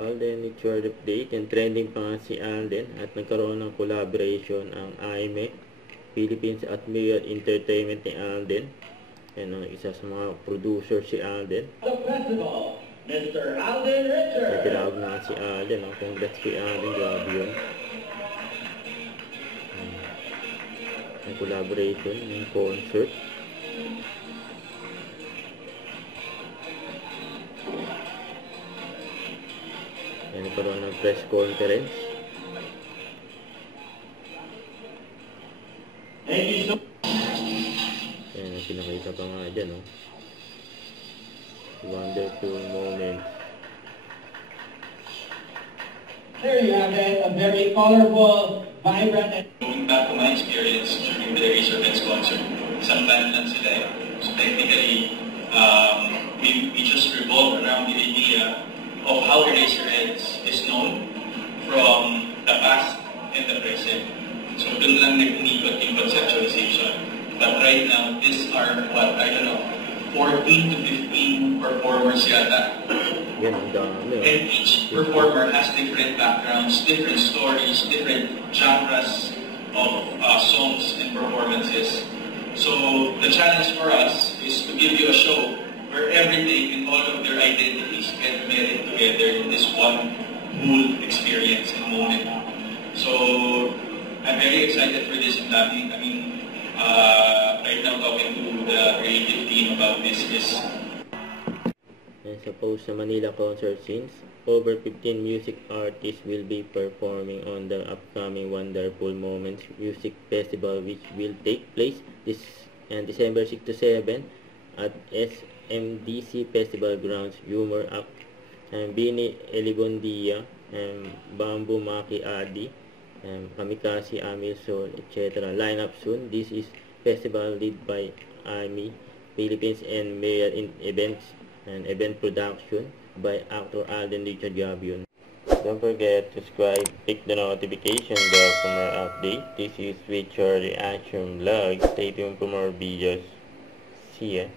Alden Richard update, and trending pa nga si Alden at nagkaroon ng collaboration ang AIME Philippines at Mayor Entertainment ni Alden. Yan ang isa sa mga producer si Alden. The festival, Mr. Alden Richard. May tinawag na si Alden. Congrats kay Alden, grabe yun. May collaboration, yung concert. Yan, nagkaroon ng press conference. Thank you so much. Yan, pinakita pa nga dyan, oh. Wonderful moment. There you have it, a very colorful, vibrant, and going back to my experience during the Razor Events concert, isang band lang sila eh. So technically, we just revolve around the idea of how Eraserheads is known from the past and the present. So dun lang nag-unikot yung conceptualization. But right now, these are, what, I don't know, 14 to 15 performers yata. Yan, ang dami. And each performer has different backgrounds, different stories, different genres of songs and performances. So the challenge for us is to give you a show where everything and all of their identities get married together in this one whole experience and moment. So I'm very excited for this. I mean, right now talking to the creative team about this is Sa post sa Manila concert scenes, over 15 music artists will be performing on the upcoming Wonderful Moments Music Festival, which will take place December 6 to 7 at SMDC Festival Grounds. Humor Act, Bini Eligondia, Bamboo Maki Adi, Kamikaze Amil Soul, etc. Line up soon. This is festival led by AIME Philippines and Mayor in Events and event production by actor Alden Richard Gabion. Don't forget to subscribe, click the notification bell for more updates. This is Richard Reaction Vlog. Stay tuned for more videos. See ya.